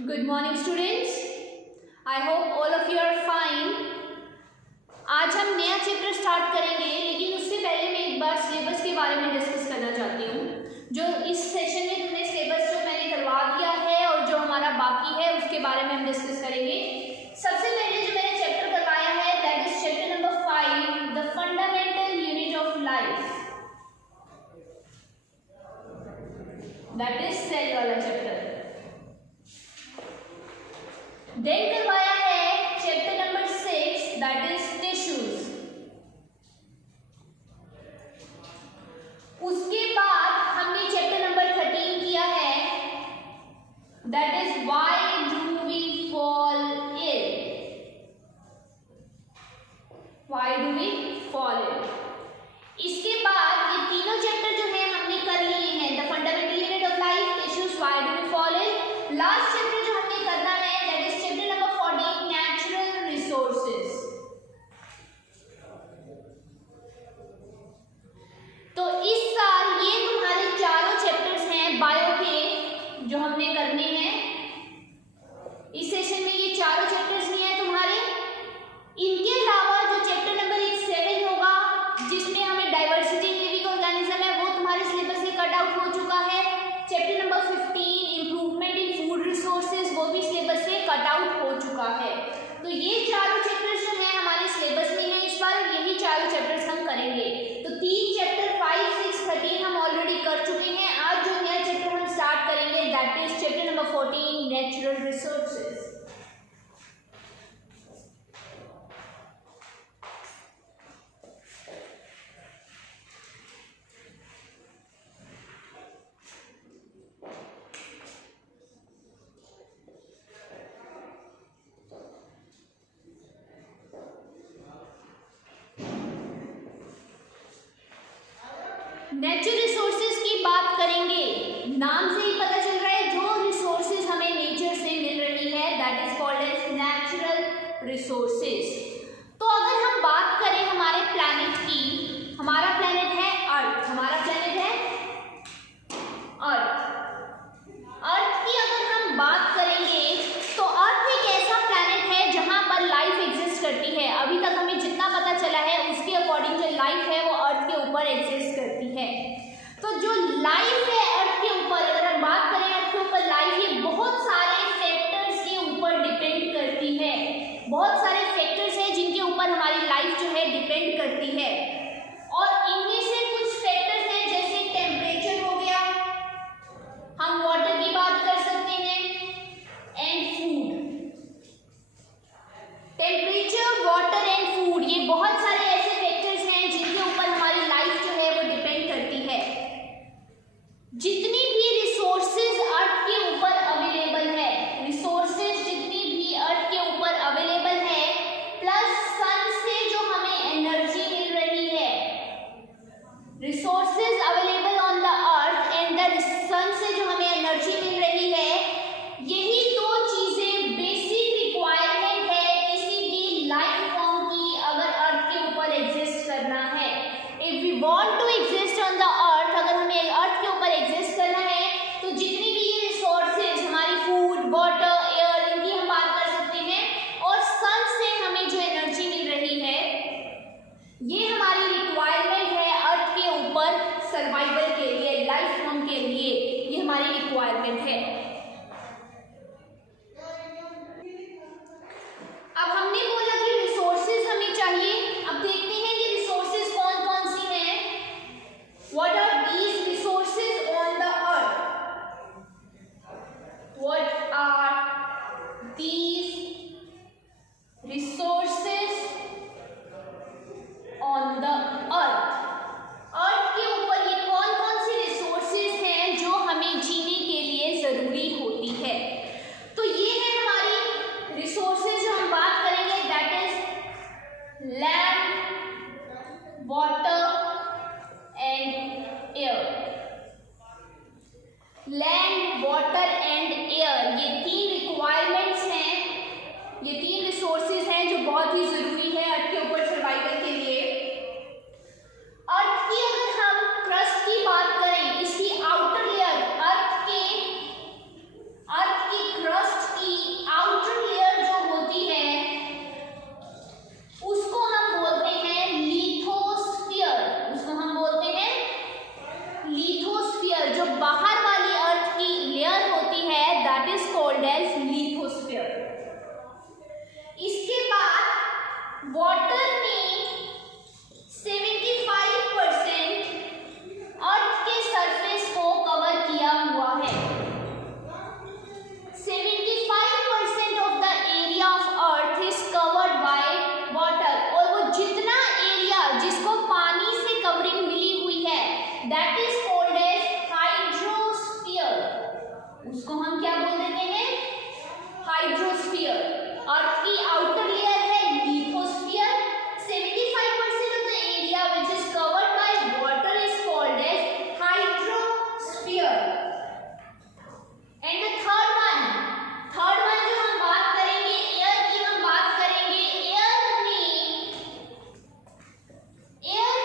Good morning students. I hope all of you are fine. आज हम नया chapter start करेंगे, लेकिन उससे पहले मैं एक बार सिलेबस के बारे में डिस्कस करना चाहती हूँ। जो इस सेशन में तुमने सिलेबस जो मैंने करवा दिया है और जो हमारा बाकी है उसके बारे में हम डिस्कस करेंगे। सबसे पहले जो मैंने चैप्टर करवाया है that is chapter number 5, the fundamental unit of life, that is cell वाला चैप्टर। देन करवाया है chapter number 6 that is tissues. उसके बाद हमने चैप्टर नंबर 13 किया है that is why do we fall ill, why do we fall ill. इसके बाद ये तीनों चैप्टर जो है हमने कर लिए हैं, the fundamental unit of life, tissues, why do we fall ill. Last chapter जो हमने करना है that is chapter number 14 natural resources. तो इस साल ये तुम्हारे चारों चैप्टर्स हैं बायो के जो हमने करने हैं। इस सेशन में ये चारों चैप्टर्स नहीं है तुम्हारे। इनके अलावा जो चैप्टर नंबर 7 होगा जिसमें हमें डाइवर्सिटी इन लिविंग ऑर्गेनिज्म है, वो तुम्हारे सिलेबस से कट आउट हो चुका है। Chapter number 15 improvement in food resources, वो भी सिलेबस से कट आउट हो चुका है। तो ये चारों चैप्टर्स जो है हमारे सिलेबस में है इस बार, यही चारों चैप्टर्स हम करेंगे। तो 3 चैप्टर 5, 6, 13 हम ऑलरेडी कर चुके हैं। आज जो नया चैप्टर हम स्टार्ट करेंगे that is chapter number 14 natural resources. Natural resources की बात करेंगे, नाम से ही पता चल रहा है जो रिसोर्सेज हमें नेचर से मिल रही है that is called as natural resources. तो अगर हम बात करें हमारे प्लैनेट की, हमारा प्लैनेट है अर्थ, हमारा प्लैनेट है अर्थ। अर्थ की अगर हम बात करेंगे तो अर्थ एक ऐसा प्लैनेट है जहां पर लाइफ एग्जिस्ट करती है। अभी तक हमें जितना पता चला है उसके अकॉर्डिंग जो लाइफ है वो अर्थ के ऊपर एग्जिस्ट करती है। तो जो लाइफ है अर्थ के ऊपर, अगर हम बात करें अर्थ के ऊपर लाइफ, ये बहुत सारे फैक्टर्स के ऊपर डिपेंड करती है। बहुत सारे फैक्टर्स हैं जिनके ऊपर हमारी लाइफ जो है डिपेंड करती है। और इनमें से कुछ फैक्टर्स हैं जैसे टेम्परेचर हो गया, हम वाटर की बात कर सकते हैं, and food. Temperature, water and food, ये बहुत सारे ऐसे फैक्टर्स हैं जिनके ऊपर हमारी लाइफ जो है वो डिपेंड करती है। जितनी भी रिसोर्सेज अर्थ के ऊपर अवेलेबल है, रिसोर्सेज जितनी भी अर्थ के ऊपर अवेलेबल है, प्लस सन से जो हमें एनर्जी मिल रही है, resources available on the earth and the sun से जो हमें एनर्जी मिल रही है, यही दो चीजें बेसिक रिक्वायरमेंट है किसी भी लाइफ फॉर्म की अगर अर्थ के ऊपर एग्जिस्ट करना है। If we want to exist on the earth, अगर हमें अर्थ के ऊपर एग्जिस्ट करना है तो जितनी भी ये रिसोर्सेज हमारी फूड, वाटर, एयर, इनकी हम बात कर सकते हैं, और सन से हमें जो एनर्जी मिल रही है, ये हमारी रिक्वायरमेंट है अर्थ के ऊपर सर्वाइवल के लिए, लाइफ फॉर्म के लिए, ये हमारी रिक्वायरमेंट है। अब हमने बोला कि रिसोर्सेज हमें चाहिए। अब देखते हैं ये रिसोर्सेज कौन कौन सी हैं। What are these resources on the earth? What are these resources on the earth? Earth के ऊपर ये कौन कौन से रिसोर्सेज हैं जो हमें जीने के लिए जरूरी होती है। तो ये है हमारी रिसोर्सेज जो हम बात करेंगे that is land, water and air. Land, water and air, ये 3 रिक्वायरमेंट्स हैं, ये 3 रिसोर्सेज हैं जो बहुत ही जरूरी है अर्थ के ऊपर सर्वाइवल के लिए। अर्थ की अगर हम क्रस्ट की बात करें, इसकी आउटर लेयर, अर्थ की क्रस्ट लिथोस्फीयर, जो बाहर वाली अर्थ की लेयर होती है, that is called as lithosphere. इसके बाद वाटर ने 75% अर्थ के सरफेस को कवर किया हुआ है। 75% of the area of earth is covered by water, और वो जितना एरिया जिसको पानी से कवरिंग मिली हुई है, that is called as hydrosphere. उसको हम क्या बोल देते हैं? हाइड्रोस्फीयर। अर्थ की आउटर लेयर है lithosphere. 75% of the area which is covered by water is called as hydrosphere. And the third one जो हम बात करेंगे एयर की, हम बात करेंगे एयर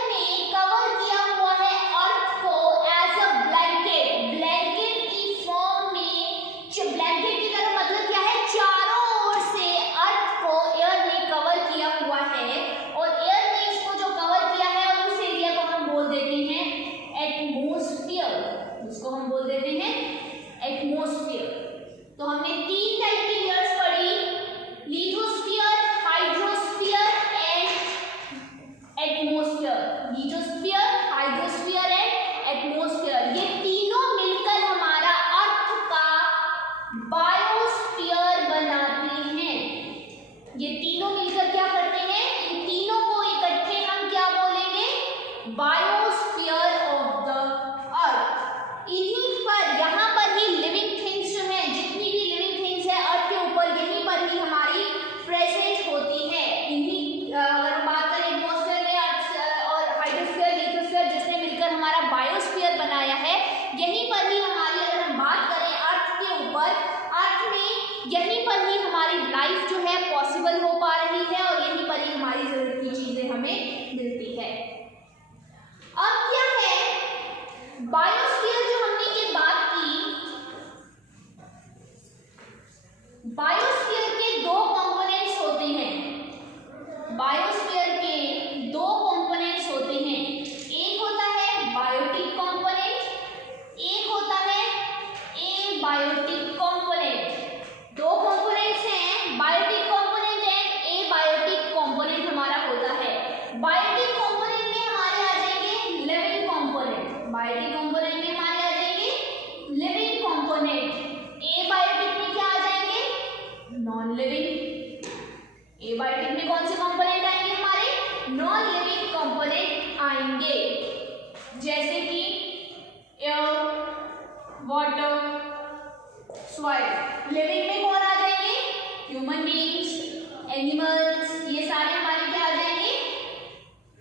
ने कवर किया हुआ है अर्थ को एज अ ब्लैंकेट। ब्लैंकेट की फॉर्म में, ब्लैंकेट की तरह मतलब क्या है? चारों ओर से अर्थ को एयर ने कवर किया हुआ है, और एयर ने इसको जो कवर किया है और उस एरिया को हम बोल देते हैं एटमॉस्फेयर। उसको हम बोल देते हैं एटमॉस्फेयर। तो हमने 3 टाइप की लेयर्स पढ़ी, lithosphere, hydrosphere and atmosphere. Lithosphere, hydrosphere and atmosphere, ये तीनों मिलकर हमारा अर्थ का बायोस्फीयर बनाते हैं। ये तीनों मिलकर क्या करते हैं? इन तीनों को इकट्ठे हम क्या बोलेंगे? Biosphere of the earth. इन्हीं पर, यहाँ पर ही लिविंग थिंग्स जो है, जितनी भी लिविंग थिंग्स है अर्थ के ऊपर, यहीं पर ही हमारी प्रेजेंट होती है। इन्हीं, अगर हम बात करें एटमॉस्फेयर में और हाइड्रोस्फीयर, लिथोस्फीयर, जिसने मिलकर हमारा बायोस्फीयर बनाया है, यहीं पर ही हमारी, अगर हम बात करें अर्थ के ऊपर, अर्थ में यहीं पर ही हमारी लाइफ जो है पॉसिबल हो पा रही है, और यहीं पर ही हमारी जरूरत की चीजें हमें मिलती है। अब क्या है बायोस्फीयर जो हमने ये बात की, बायोस्फीयर के 2 कंपोनेंट्स होते हैं। बायोस्फीयर के 2 कंपोनेंट्स होते हैं। एक होता है बायोटिक कंपोनेंट, एक होता है एबायोटिक कंपोनेंट। 2 कंपोनेंट्स हैं, biotic component and abiotic component हमारा होता है। बायोटिक कंपोनेंट में हमारे आ जाएंगे लिविंग कंपोनेंट, बायोटिक कंपोनेंट में हमारे आ जाएंगे लिविंग कंपोनेंट। एबायोटिक में क्या आ जाएंगे? Non living. एबायोटिक में कौन से कंपोनेंट आएंगे? हमारे नॉन लिविंग कंपोनेंट आएंगे, जैसे कि एयर, वाटर, सॉइल। लिविंग में कौन आ जाएंगे? ह्यूमन बीइंग्स, एनिमल्स, ये सारे हमारे क्या आ जाएंगे?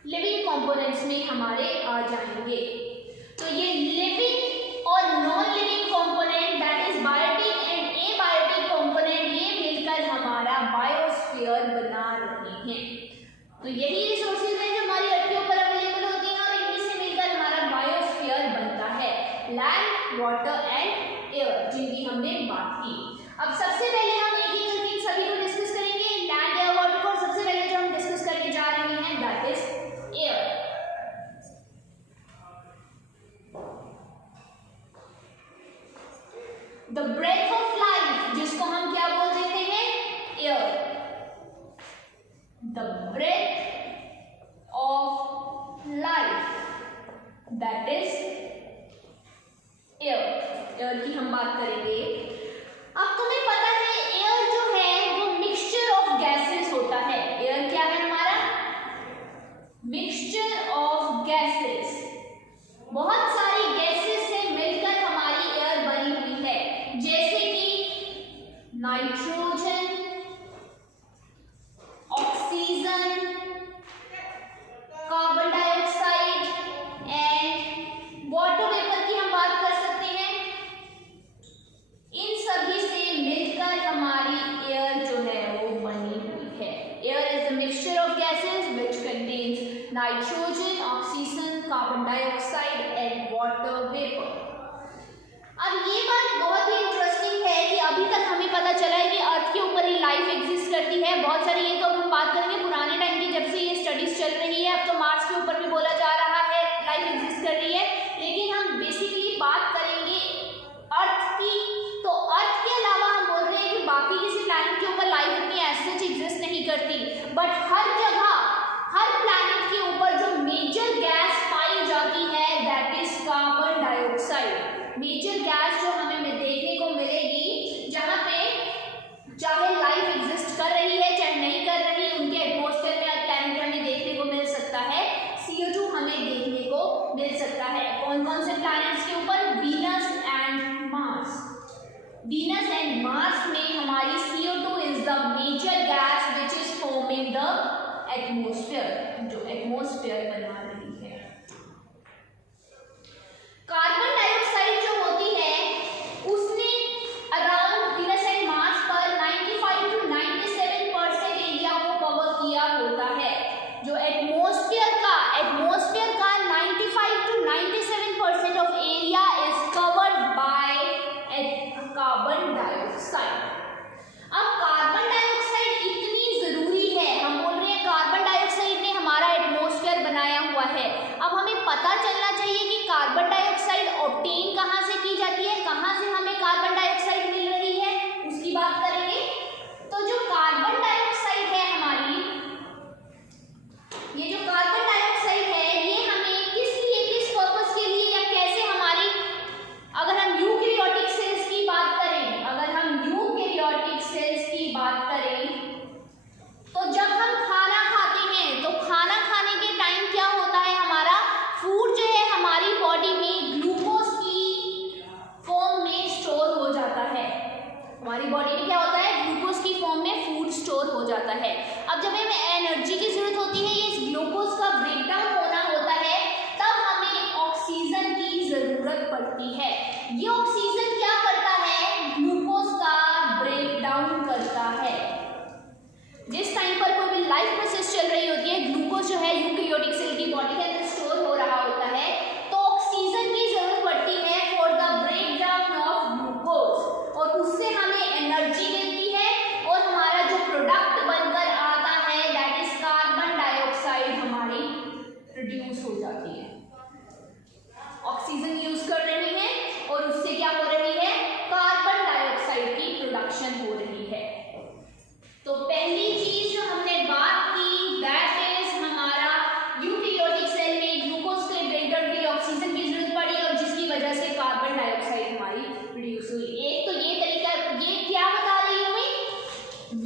लिविंग कंपोनेंट्स में हमारे आ जाएंगे। तो ये लिविंग और non living component, that is biotic and abiotic component, ये मिलकर हमारा बायोस्फीयर बना रहे हैं। तो यही रिसोर्सेज हैं जो हमारी अर्थ के ऊपर अवेलेबल होती हैं, और इनमें से मिलकर हमारा बायोस्फीयर बनता है। लैंड, वाटर एंड एयर, जिनकी हमने बात की। अब सबसे पहले हम एक एक करके सभी को डिस्कस करेंगे, लैंड, एयर, वाटर को। और सबसे पहले जो हम डिस्कस करने जा रहे हैं that is air. The breath of life, जिसको हम क्या बोल देते हैं? Air. The breath of life, that is air. Air की हम बात करेंगे। अब तुम्हें पता है एयर जो है वो मिक्सचर ऑफ गैसेस होता है। एयर क्या है हमारा? Mixture of gases. बहुत सारी गैसेस से मिलकर हमारी एयर बनी हुई है, जैसे कि nitrogen, oxygen, carbon dioxide and water vapour की हम बात कर सकते हैं। इन सभी से मिलकर हमारी एयर जो है वो बनी हुई है। Air is the mixture of gases which contains nitrogen, oxygen, carbon dioxide and water vapour. अब ये बात बहुत ही इंटरेस्टिंग है कि अभी तक हमें पता चला है कि अर्थ के ऊपर ही लाइफ एग्जिस्ट करती है। बहुत सारी, ये तो हम बात करेंगे पुराने टाइम की, जब से ये स्टडीज चल रही है। अब तो मार्स के ऊपर भी बोला जा रहा है लाइफ एग्जिस्ट कर रही है, लेकिन हम बेसिकली मेजर गैस जो हमें देखने को मिलेगी, जहाँ पे चाहे लाइफ एग्जिस्ट कर रही है चाहे नहीं कर रही, उनके एटमॉस्फेयर में और प्लैनेट हमें देखने को मिल सकता है, CO2 हमें देखने को मिल सकता है। कौन कौन से प्लैनेट्स के ऊपर? Venus and Mars. Venus and Mars में हमारी CO2 is the major gas which is forming the atmosphere, जो एटमॉस्फेयर बना रही है। कार्बन डाइऑक्साइड जो होती है उसने अराउंड वीनस एंड मार्स पर 95 to 97% एरिया को कवर किया होता है। जो एटमॉस्फेयर का 95 to 97% of area is covered by carbon dioxide. अब कार्बन डाइऑक्साइड इतनी जरूरी है, हम बोल रहे हैं कार्बन डाइऑक्साइड ने हमारा एटमॉस्फेयर बनाया हुआ है। अब हमें पता चलना चाहिए कि कार्बन डाइऑक्साइड ऑब्टेन कहाँ से की जाती है, कहाँ से हमें कार्बन डाइऑक्साइड मिल रही है, उसकी बात करेंगे। तो जो कार्बन डाइऑक्साइड है हमारी, ये जो कार्बन डाइऑक्साइड है ये हमें किस लिए, किस पर्पस के लिए या कैसे हमारी, अगर हम यूकैरियोटिक सेल्स की बात करें, अगर हम यूकैरियोटिक सेल्स की बात करें, तो जब हम खाना खाते हैं तो खाना खाने के टाइम क्या होता है, हमारा फूड जो है हमारी बॉडी में ग्लूकोज की फॉर्म में स्टोर हो जाता है। हमारी बॉडी में क्या होता है, ग्लूकोज की फॉर्म में फूड स्टोर हो जाता है। अब जब हमें एनर्जी की जरूरत होती है, ये इस ग्लूकोज का ब्रेकडाउन होना होता है, तब हमें ऑक्सीजन की जरूरत पड़ती है। ये ऑक्सीजन क्या करता है, ग्लूकोज का ब्रेकडाउन करता है। जिस टाइम पर कोई भी लाइफ प्रोसेस चल रही होती है, ग्लूकोज जो है यूकैरियोटिक सेल की बॉडी के अंदर स्टोर हो रहा होता है, तो ऑक्सीजन की जरूरत पड़ती है for the breakdown of glucose, और उससे हमें एनर्जी मिलती है और हमारा जो प्रोडक्ट बनकर आता है दैट इज कार्बन डाइऑक्साइड हमारी प्रोड्यूस हो जाती है। ऑक्सीजन यूज कर रही है और उससे क्या हो रही है, कार्बन डाइऑक्साइड की प्रोडक्शन हो रही है। तो पहली चीज जो हमने बात की दैट इज हमारा यूकैरियोटिक सेल में ग्लूकोज के ब्रेकडाउन के लिए ऑक्सीजन की जरूरत पड़ी और जिसकी वजह से कार्बन डाइऑक्साइड हमारी प्रोड्यूस हुई। एक तो ये तरीका, ये क्या बता रही हूँ मैं,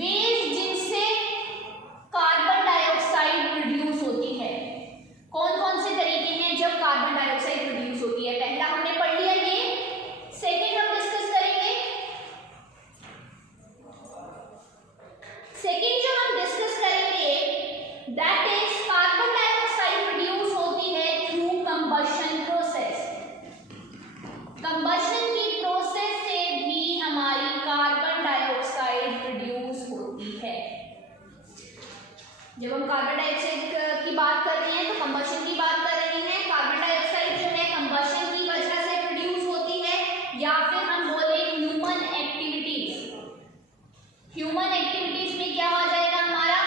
वेज जिनसे कार्बन डाइऑक्साइड प्रोड्यूस होती है। कौन कौन से तरीके हैं जब कार्बन डाइऑक्साइड प्रोड्यूस होती है, पहला हमने पढ़ लिया ये, सेकेंड हम डिस्कस करेंगे। सेकेंड जो हम डिस्कस करेंगे that is carbon dioxide produce होती है थ्रू कंबशन प्रोसेस। कंबशन की प्रोसेस से भी हमारी कार्बन डाइऑक्साइड प्रोड्यूस होती है। जब हम कार्बन डाइऑक्साइड की बात कर रहे हैं तो कंबशन की बात कर रहे हैं। कार्बन डाइऑक्साइड जो है कंबशन की वजह से प्रोड्यूस होती है, या फिर हम बोले ह्यूमन एक्टिविटीज। ह्यूमन एक्टिविटीज में क्या आ जाएगा हमारा,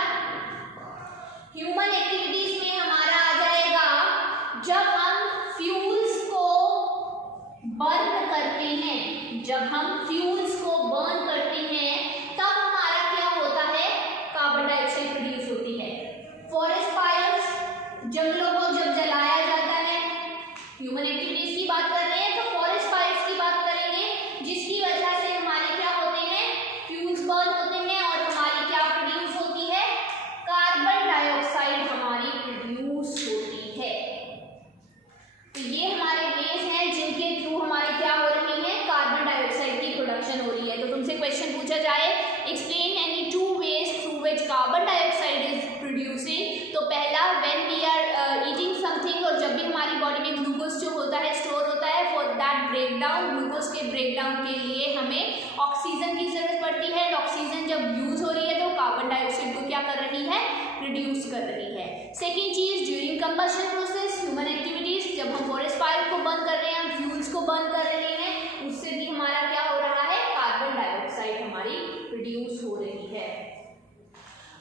ह्यूमन एक्टिविटीज में हमारा आ जाएगा जब हम फ्यूल्स को बर्न करते हैं, जब हम फ्यूल्स को बर्न करते हैं तब हमारा क्या होता है, कार्बन डाइऑक्साइड प्रोड्यूस होती है। फॉरेस्ट फायर्स, जंगलों को जब जलाया जाता है, ह्यूमन एक्टिविटीज की बात कर रहे हैं तो फॉरेस्ट फायर्स की बात करेंगे, जिसकी वजह से हमारे क्या होते हैं, फ्यूल्स बर्न होते हैं और हमारी क्या प्रोड्यूस होती है, कार्बन डाइऑक्साइड हमारी प्रोड्यूस होती है। तो ये हमारे वेज हैं जिनके थ्रू हमारी क्या हो रही है, कार्बन डाइऑक्साइड की प्रोडक्शन हो रही है। तो तुमसे क्वेश्चन पूछा जाए, explain any two ways through which carbon dioxide is producing, तो पहला when we are eating something, और जब भी हमारी बॉडी में ग्लूकोज जो होता है स्टोर होता है, फॉर दैट ब्रेकडाउन, ग्लूकोज के ब्रेकडाउन के लिए हमें ऑक्सीजन की जरूरत पड़ती है। ऑक्सीजन जब यूज हो रही है तो कार्बन डाइऑक्साइड को क्या कर रही है, प्रोड्यूस कर रही है। सेकेंड चीज, during combustion process human activities, जब हम फॉरेस्ट फायर को बर्न कर रहे हैं, हम फ्यूल्स को बर्न कर रहे हैं, उससे भी हमारा क्या हो रहा है, कार्बन डाइऑक्साइड हमारी प्रोड्यूस हो रही है।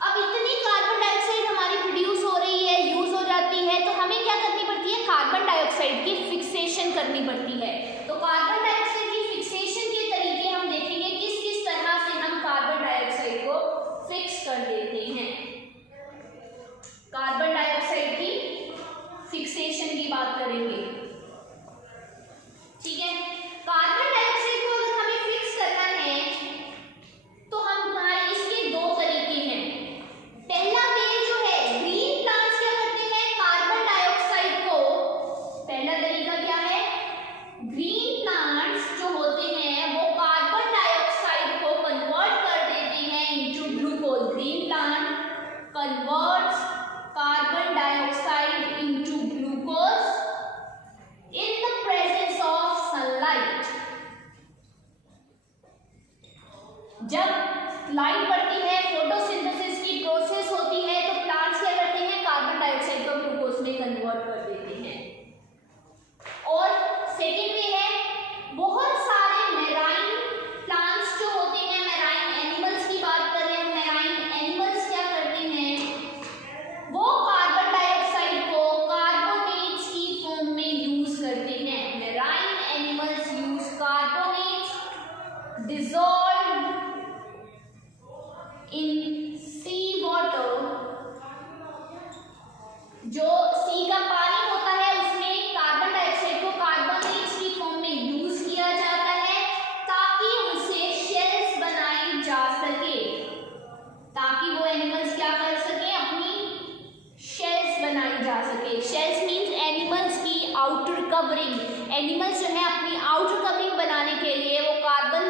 अब इतनी कार्बन डाइऑक्साइड हमारी प्रोड्यूस हो रही है, यूज हो जाती है, तो हमें क्या करनी पड़ती है, कार्बन डाइऑक्साइड की फिक्सेशन करनी पड़ती है। तो कार्बन डाइऑक्साइड की फिक्सेशन के तरीके हम देखेंगे, किस किस तरह से हम कार्बन डाइऑक्साइड को फिक्स कर देते हैं। कार्बन डाइऑक्साइड की फिक्सेशन की बात करेंगे, ठीक है। जब लाइट पड़ती है, फोटोसिंथेसिस की प्रोसेस होती है, तो प्लांट्स क्या करते हैं, कार्बन डाइऑक्साइड को ग्लूकोज में कन्वर्ट कर देते हैं। और सेकेंड वे है, बहुत सारे मैराइन प्लांट्स जो होते हैं, मैराइन एनिमल्स की बात कर रहे हैं, मैराइन एनिमल्स क्या करते हैं, वो कार्बन डाइऑक्साइड को कार्बोनेट्स की फॉर्म में यूज करते हैं। Marine animals use carbonates dissolved in sea water, जो सी का पानी होता है उसमें कार्बन डाइऑक्साइड को कार्बोनेट्स की फॉर्म में यूज किया जाता है ताकि उनसे शेल्स बनाई जा सके, ताकि वो एनिमल्स क्या कर सके, अपनी शेल्स बनाई जा सके। शेल्स मीन्स एनिमल्स की आउटर कवरिंग। एनिमल्स जो है अपनी आउटर कवरिंग बनाने के लिए वो कार्बन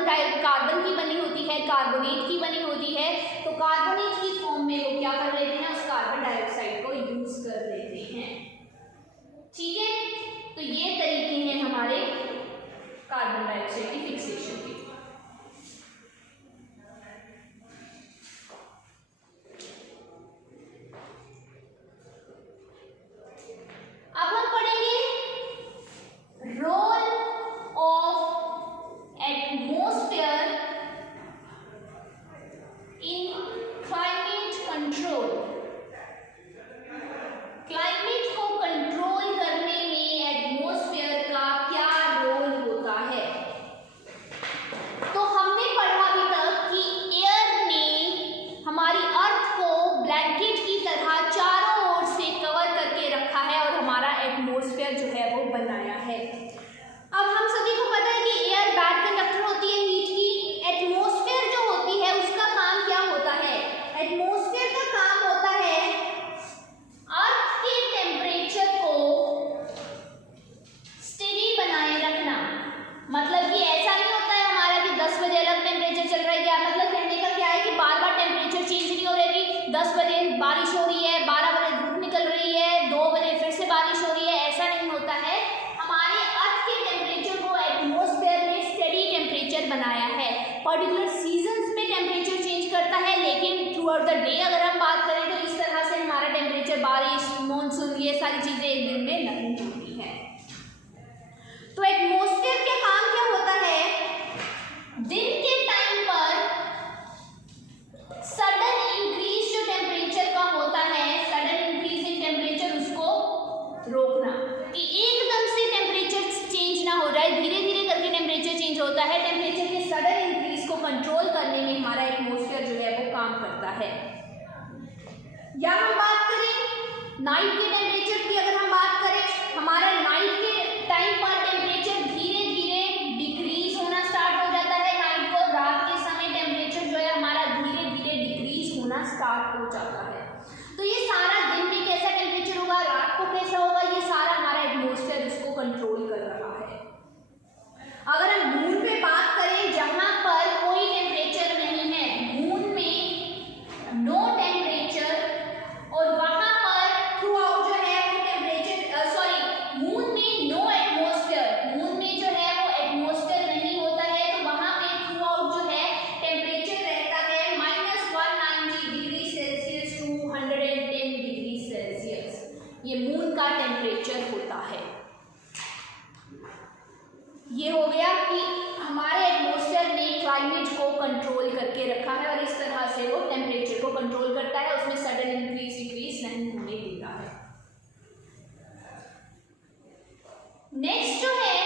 की बनी होती है, कार्बोनेट की बनी होती है, तो कार्बोनेट की फॉर्म में वो क्या कर लेते हैं, उस कार्बन डाइऑक्साइड को यूज कर लेते हैं। ठीक है, तो ये तरीके हैं हमारे कार्बन डाइऑक्साइड की फिक्सेशन के। अब हम पढ़ेंगे role of atmosphere in climate control. Climate को कंट्रोल करने में एटमॉस्फेयर का क्या रोल होता है। तो हमने पढ़ा अभी तक कि एयर ने हमारी अर्थ को ब्लैंकेट की तरह चारों ओर से कवर करके रखा है और हमारा एटमॉस्फेयर जो है वो बनाया है। अब हम सभी को पता है कि एयर बैड कंडक्टर होती है हीट की। एटमॉस्फेयर जो होती है उसका काम क्या होता है, एटमॉस्फेयर का काम होता है अर्थ के टेम्परेचर को स्टेडी बनाए रखना। मतलब कि ऐसा नहीं होता है हमारा कि 10 बजे अलग टेम्परेचर चल रहा है, क्या मतलब कहने का क्या है कि बार बार टेम्परेचर चेंज नहीं हो रही। 10 बजे बारिश हो रही है, 12 बजे धूप निकल रही है, 2 बजे फिर से बारिश हो रही है, ऐसा नहीं होता है। हमारे अर्थ के टेम्परेचर को एटमॉस्फेयर ने स्टेडी टेम्परेचर बनाया है। पर्टिकुलर सीजन्स में टेम्परेचर चेंज करता है, लेकिन थ्रू आउट द डे अगर हम बात करें तो इस तरह से हमारा टेम्परेचर, बारिश, मानसून, ये सारी चीजें एक दिन में नहीं होती है। तो एटमॉस्फेयर का काम क्या होता है, दिन के टाइम पर सडन इंक्रीज जो टेम्परेचर का होता है, सडन इंक्रीज इन टेम्परेचर, उसको रोकना कि एकदम से टेम्परेचर चेंज ना हो जाए, धीरे धीरे करके टेम्परेचर चेंज होता है। टेम्परेचर के सडन इंक्रीज को कंट्रोल करने में हमारा एटमॉस्फेयर जो है वो काम करता है। या हम बात करें नाइट के टेम्परेचर की, अगर हम बात करें, हमारा नाइट के टाइम पर टेम्परेचर धीरे धीरे डिक्रीज होना स्टार्ट हो जाता है। नाइट को, रात के समय टेम्परेचर जो है हमारा धीरे धीरे डिक्रीज होना स्टार्ट हो जाता है। तो ये सारा दिन में कैसा टेम्परेचर होगा, रात को कैसा होगा, ये सारा हमारा एटमॉस्फेयर इसको कंट्रोल कर रहा है। अगर हम मून पे बात करें जहां पर कोई टेम्परेचर नहीं है, मून में नो टेम्परेचर, और वहां पर थ्रू आउट जो है वो टेम्परेचर, सॉरी, मून में नो एटमॉस्फेयर, मून में जो है वो एटमॉस्फेयर नहीं होता है, तो वहां पे थ्रू आउट जो है टेम्परेचर रहता है -190 degree Celsius to 110 degree Celsius. ये मून का टेम्परेचर होता है। ये हो गया कि हमारे एटमॉस्फेयर ने क्लाइमेट को कंट्रोल करके रखा है और इस तरह से वो टेम्परेचर को कंट्रोल करता है, उसमें सडन इंक्रीज डिक्रीज नहीं होने देता है। नेक्स्ट जो है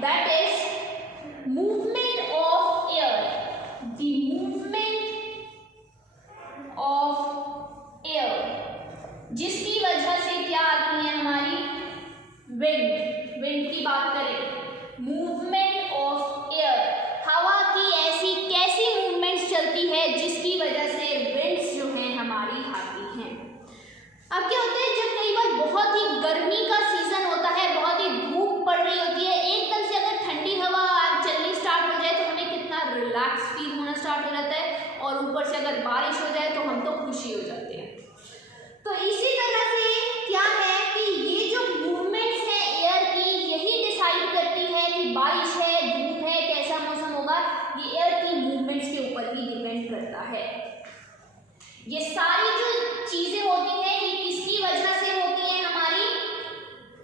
that is movement of air. The movement of air, जिसकी वजह से क्या आती है हमारी विंड। विंड की बात करें, मूवमेंट ऑफ एयर, हवा की ऐसी कैसी मूवमेंट्स चलती है जिसकी वजह से विंड्स जो हैं हमारी आती हैं। अब क्या होता है, जब कई बार बहुत ही गर्मी का सीजन होता है, बहुत ही धूप पड़ रही होती है, एकदम से अगर ठंडी हवा चलनी स्टार्ट हो जाए तो हमें कितना रिलैक्स फील होना स्टार्ट हो जाता है, और ऊपर से अगर बारिश हो जाए तो हम तो खुशी हो जाते हैं। तो इसी तरह से क्या है कि ये जो मूवमेंट्स है एयर की, यही डिसाइड करती है कि बारिश है, धूप है, कैसा मौसम होगा, ये एयर की मूवमेंट्स के ऊपर ही करता है। ये सारी जो चीजें होती हैं ये किसकी वजह से होती हैं हमारी?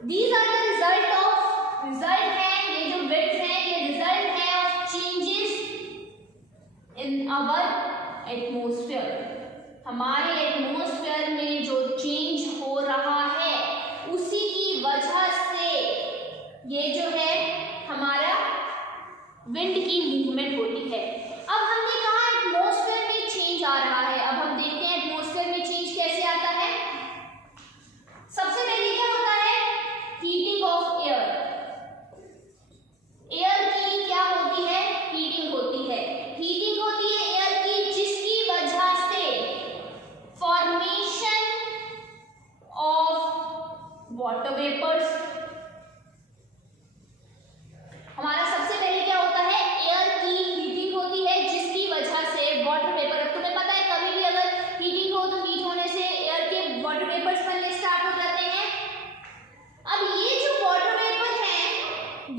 दीज आर द रिजल्ट है, ये जो बिट्स हैं ये रिजल्ट है of changes in our atmosphere. हमारे एटमॉस्फेयर में जो चेंज हो रहा है उसी की वजह से ये जो है हमारा विंड की मूवमेंट होती है। अब हमने कहा एटमॉस्फेयर में चेंज आ रहा है, अब हम देखते हैं एटमॉस्फेयर में चेंज कैसे आता है। सबसे पहले क्या होता है? Heating of air. एयर की क्या होती है? हीटिंग होती है। हीटिंग होती है एयर की, जिसकी वजह से फॉर्मेशन ऑफ वाटर वेपर्स। हमारा सबसे पहले क्या होता है? एयर की हीटिंग होती है जिसकी वजह से वाटर वेपर। अब तुम्हें पता है कभी भी अगर हीटिंग हो तो हीट होने से एयर के वाटर वेपर्स बनने स्टार्ट हो जाते हैं। अब ये जो वाटर वेपर है,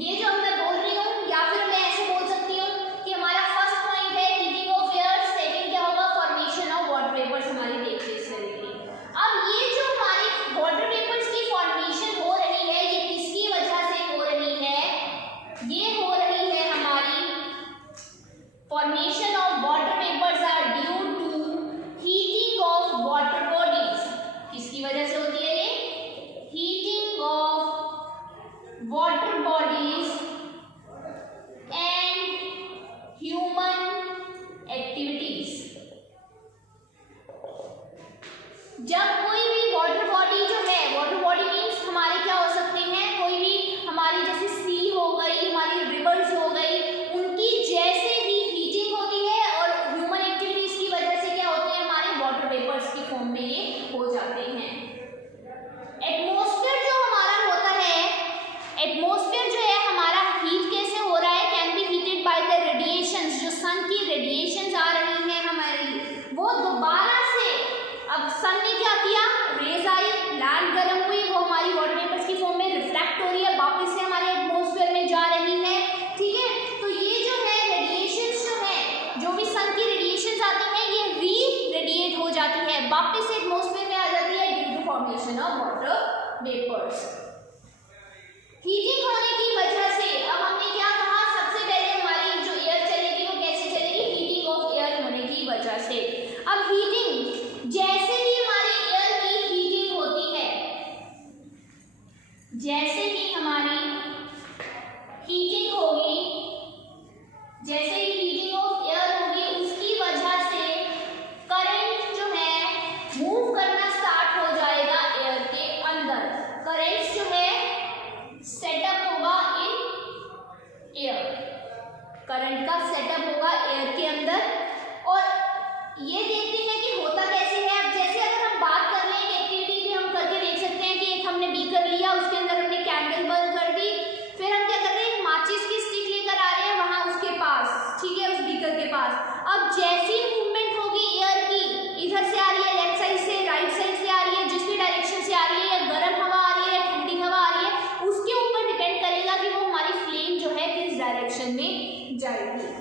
ये जो मैं बोल रही हूँ, या फिर मैं ऐसे बोल सकती हूँ कि हमारा फर्स्ट पॉइंट है हीटिंग ऑफ एयर, सेकंड क्या होगा? फॉर्मेशन ऑफ वाटर वेपर्स हमारी देख रेस करेगी। अब ये जो हमारी वाटर वेपर्स की फॉर्मेशन हो रही है ये किसकी वजह से हो रही है? ये हो रही है हमारी formation of water vapours are due to heating of water bodies. किसकी वजह से होती है ये? Heating of water bodies and human activities. जब कोई भी वाटर बॉडी जो है, वाटर बॉडी मीन्स हमारे क्या हो सकते हैं? कोई भी हमारी जैसे सी हो गई, हमारी रिवर्स हो गई, उनकी जैसे ही हीटिंग होती है और ह्यूमन एक्टिविटीज की वजह से क्या होते हैं? हमारे वाटर वेपर्स की फॉर्म में ये हो जाते हैं। एटमॉस्फेयर जो हमारा होता है, एटमॉस्फेयर जो है हमारा हीट कैसे हो रहा है? Can be heated by the radiations. जो सन की रेडिएशंस आ रही हैं हमारी, वो दोबारा से, अब सन ने क्या किया? रेज आई, लैंड गर्म हुई, वो हमारी वाटर वेपर्स की फॉर्म में रिफ्लेक्ट हो रही है, वापस से हमारे एटमॉस्फेयर में जा रही है। ठीक है, तो ये जो है रेडिएशंस जो है, जो भी सन की रेडिएशंस आती हैं ये री रेडिएट हो जाती है, वापस से एटमॉस्फेयर में आ जाती है due to formation of water vapours. Heating होने की वजह से, अब हमने क्या कहा? सबसे पहले हमारी जो एयर चलेगी वो कैसे चलेगी? हीटिंग ऑफ एयर होने की वजह से। अब हीटिंग, जैसे ही हमारी एयर की हीटिंग होती है, जैसे ही हमारी हीटिंग होगी, जैसे ही हीटिंग ऑफ एयर होगी, उसकी वजह से करंट जो है मूव करना स्टार्ट हो जाएगा एयर के अंदर। करंट जो है सेटअप होगा इन एयर, करंट का सेटअप होगा एयर के अंदर। और ये देखते हैं कि होता कैसे है। अब जैसे अगर हम बात कर लें एक एक्टिविटी भी हम करके देख सकते हैं कि एक हमने बीकर लिया, उसके अंदर हमने कैंडल बंद कर दी, फिर हम क्या कर रहे हैं? माचिस की स्टिक लेकर आ रहे हैं वहां उसके पास, ठीक है, उस बीकर के पास। अब जैसी मूवमेंट होगी एयर की, इधर से आ रही है लेफ्ट साइड से, राइट साइड से आ रही है, जिस भी डायरेक्शन से आ रही है, या गर्म हवा आ रही है या ठंडी हवा आ रही है, उसके ऊपर डिपेंड करेगा कि वो हमारी फ्लेम जो है किस डायरेक्शन में जाएगी।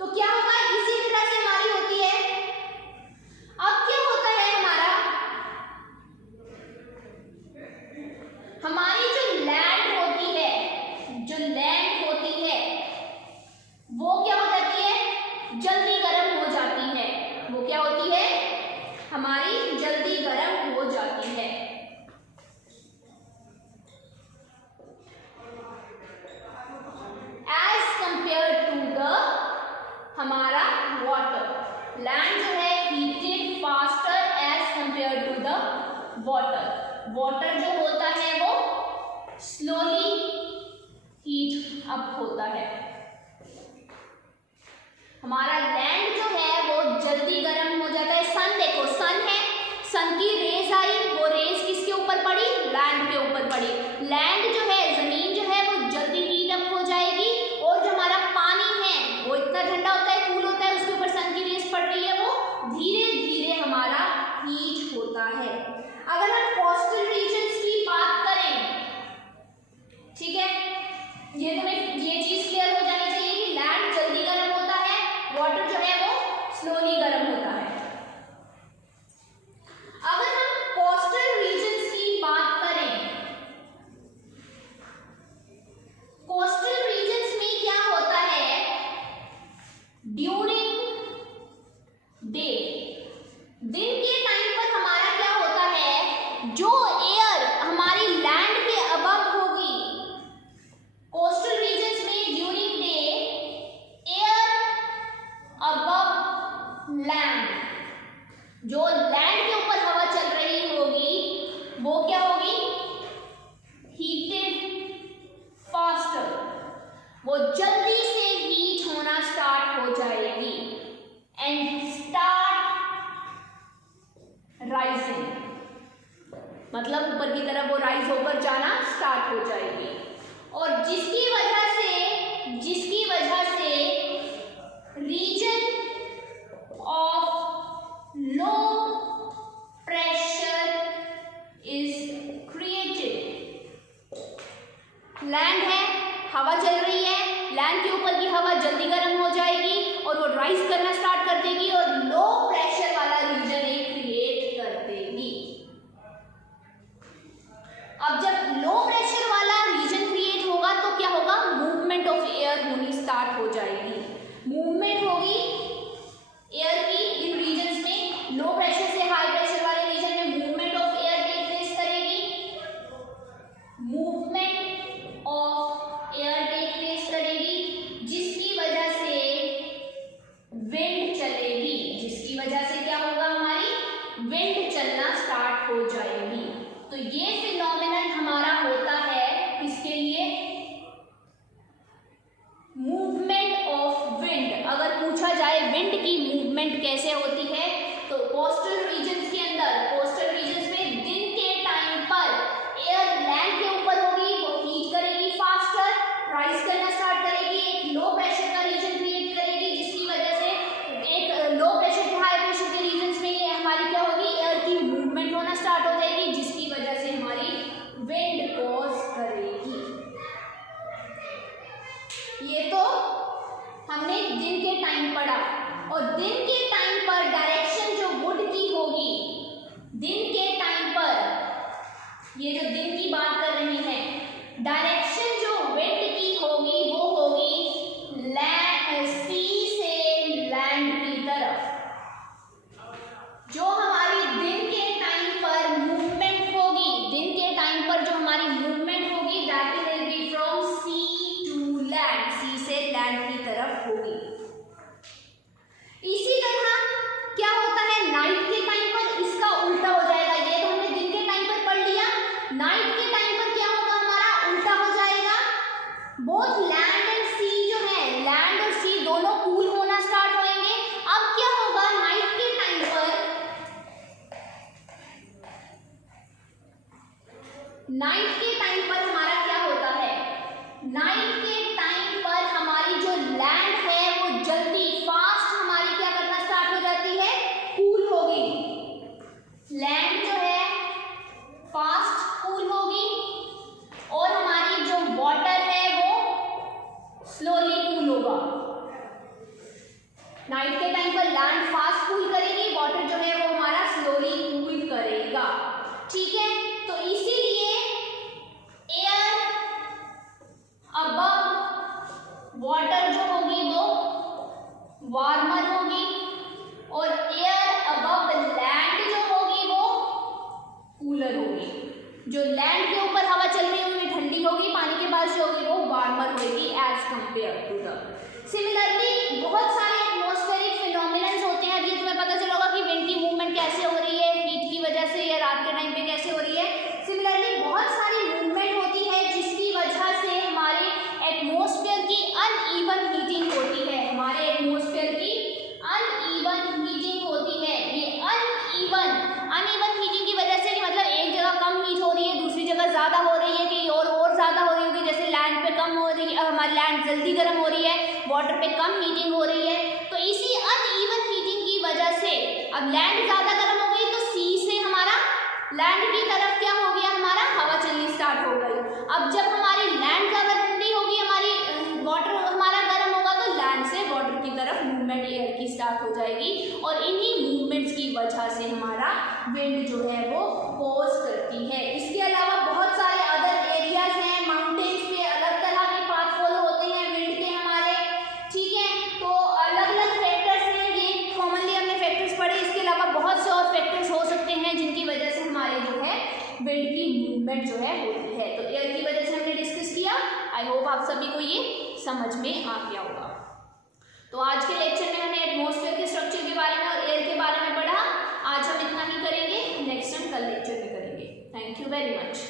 तो क्या होगा? इसी तरह से हमारी होती है। अब क्या होता है हमारी जो लैंड होती है, जो लैंड होती है वो क्या हो जाती है? जल्दी गर्म हो जाती है। वो क्या होती है? हमारी जल्दी गर्म हो जाती है। एज कंपेयर टू द हमारा वाटर, लैंड जो है heated faster as compare to the water. Water जो होता है वो स्लोली हीट अप होता है। हमारा लैंड जो है वो जल्दी गर्म हो जाता है। सन देखो, सन है, सन की रेज आई, वो रेज किसके ऊपर पड़ी? लैंड के ऊपर पड़ी। लैंड जो है, जमीन जो है वो जल्दी हीट अप हो जाएगी। और जो हमारा पानी है वो इतना ठंडा होता है, कूल होता है, उसके ऊपर सन की रेज पड़ रही है, वो धीरे धीरे हमारा हीट होता है। अगर हम कोस्टल रीजन्स की बात करें, ठीक है, ये तुम्हें ये चीज क्लियर हो जानी चाहिए कि लैंड जल्दी गर्म होता है, वाटर जो है जल्दी से हीट होना स्टार्ट हो जाएगी एंड स्टार्ट राइजिंग, मतलब ऊपर की तरफ वो राइज होकर जाना स्टार्ट हो जाएगी। और जिसकी वजह से region of low pressure is created. Land है, हवा चल रही है, लैंड के ऊपर की हवा जल्दी गर्म हो जाएगी और वो राइज करना स्टार्ट कर देगी और लो प्रेशर वाला रीजन एक क्रिएट कर देगी। अब जब लो प्रेशर वाला रीजन क्रिएट होगा तो क्या होगा, मूवमेंट ऑफ एयर होनी स्टार्ट हो जाएगी। मूवमेंट होगी एयर की इन रीजन्स में, लो प्रेशर से हाई प्रेशर वाले रीजन में movement of air take place करेगी, movement of air take place करेगी, जिसकी वजह से विंड चलेगी, जिसकी वजह से क्या होगा, हमारी विंड चलना स्टार्ट हो जाएगी। तो ये फिनोमेनन हमारा होता है इसके लिए मूवमेंट ऑफ विंड। अगर पूछा जाए विंड की मूवमेंट कैसे होती है तो कोस्टल रीजन्स के अंदर, कोस्टल रीजन्स में दिन के टाइम पर एयर लैंड के ऊपर होगी, वो हीट करेगी फास्टर, राइज करना स्टार्ट करेगी, एक लो प्रेशर का रीजन क्रिएट करेगी, जिसकी वजह से एक लो प्रेशर से हाई प्रेशर के रीजन्स में ये हमारी क्या होगी, एयर की मूवमेंट होना स्टार्ट हो जाएगी, जिसकी वजह से हमारी विंड कॉज करेगी। ये तो हमने दिन के टाइम पढ़ा। और दिन के टाइम पर डायरेक्शन जो वुड की होगी, दिन के टाइम पर, ये जो दिन की बात कर रही है, डायरेक्शन जो विंड की होगी वो होगी सी से लैंड की तरफ। जो हमारी दिन के टाइम पर मूवमेंट होगी, दिन के टाइम पर जो हमारी मूवमेंट होगी that will be from sea to land, sea से लैंड की तरफ होगी। इसी तरह क्या होता है नाइट के टाइम पर, इसका उल्टा हो जाएगा। ये तो हमने दिन के टाइम पर पढ़ लिया, नाइट के टाइम पर क्या होगा, हमारा उल्टा हो जाएगा। बोथ लैंड एंड सी जो है, लैंड और सी दोनों कूल होना स्टार्ट होंगे। अब क्या होगा नाइट के टाइम पर, नाइट के टाइम पर हमारा क्या होता है, नाइट के टाइम पर हमारी जो लैंड है वो जल्दी फास्ट हमारी क्या करना स्टार्ट हो जाती है, कूल होगी। लैंड जो है फास्ट कूल होगी और हमारी जो वाटर है वो स्लोली कूल होगा। नाइट के टाइम पर लैंड फास्ट कूल करेगी, वाटर जो है वो हमारा स्लोली कूल करेगा। ठीक है, तो इसीलिए एयर अबव वाटर जो होगी वो वार्मर होगी और एयर अबव लैंड जो होगी वो कूलर होगी। जो लैंड के ऊपर हवा चल रही होगी ठंडी होगी, पानी के पास जो होगी वो वार्मर होगी as compare to the. Similarly बहुत सारे एटमॉस्फेरिक फिनोमिनन्स होते हैं। अभी तुम्हें पता चला होगा कि विंड की मूवमेंट कैसे हो रही है, हीट की वजह से, या रात के टाइम पे कैसे हो रही है। सिमिलरली बहुत सारी मूवमेंट होती है जिसकी वजह से हमारे एटमॉस्फेयर की अनइवन हीटिंग होती है, हमारे एटमॉस्फेयर की अनइवन हीटिंग होती है। ये अनइवन हीटिंग की वजह से, मतलब एक जगह कम हीट हो रही है, दूसरी जगह ज़्यादा हो रही है, कि और ज़्यादा हो रही होगी। जैसे लैंड पे कम हो रही है, हमारी लैंड जल्दी गर्म हो रही है, वाटर पे कम हीटिंग हो रही है। तो इसी अनइवन हीटिंग की वजह से अब लैंड ज़्यादा गर्म हो गई तो सी से हमारा लैंड की तरफ क्या हो गया, हमारा हवा चलनी स्टार्ट हो गई। अब जब हमारी लैंड ज़्यादा ठंडी होगी, हमारी वाटर हमारा गर्म होगा, तो लैंड से वाटर की तरफ मूवमेंट एयर की स्टार्ट हो जाएगी और इन्हीं मूवमेंट्स की वजह से हमारा विंड जो है वो कॉज करती है। इसके अलावा बहुत सारे अदर एरियाज हैं, माउंटेन्स पे अलग तरह के पाथ फॉलो होते हैं विंड के हमारे। ठीक है, तो अलग अलग फैक्टर्स हैं, ये कॉमनली हमने फैक्टर्स पढ़े। इसके अलावा बहुत से और फैक्टर्स हो सकते हैं जिनकी वजह से हमारे जो है विंड की मूवमेंट जो है होती है। तो एयर की वजह से हमने डिस्कस किया। आई होप आप सभी को ये समझ में आ गया होगा। तो आज के लेक्चर में हमने एटमॉस्फेयर के स्ट्रक्चर के बारे में और एयर के बारे में पढ़ा। आज हम इतना ही करेंगे, नेक्स्ट टाइम कल लेक्चर में करेंगे। Thank you very much.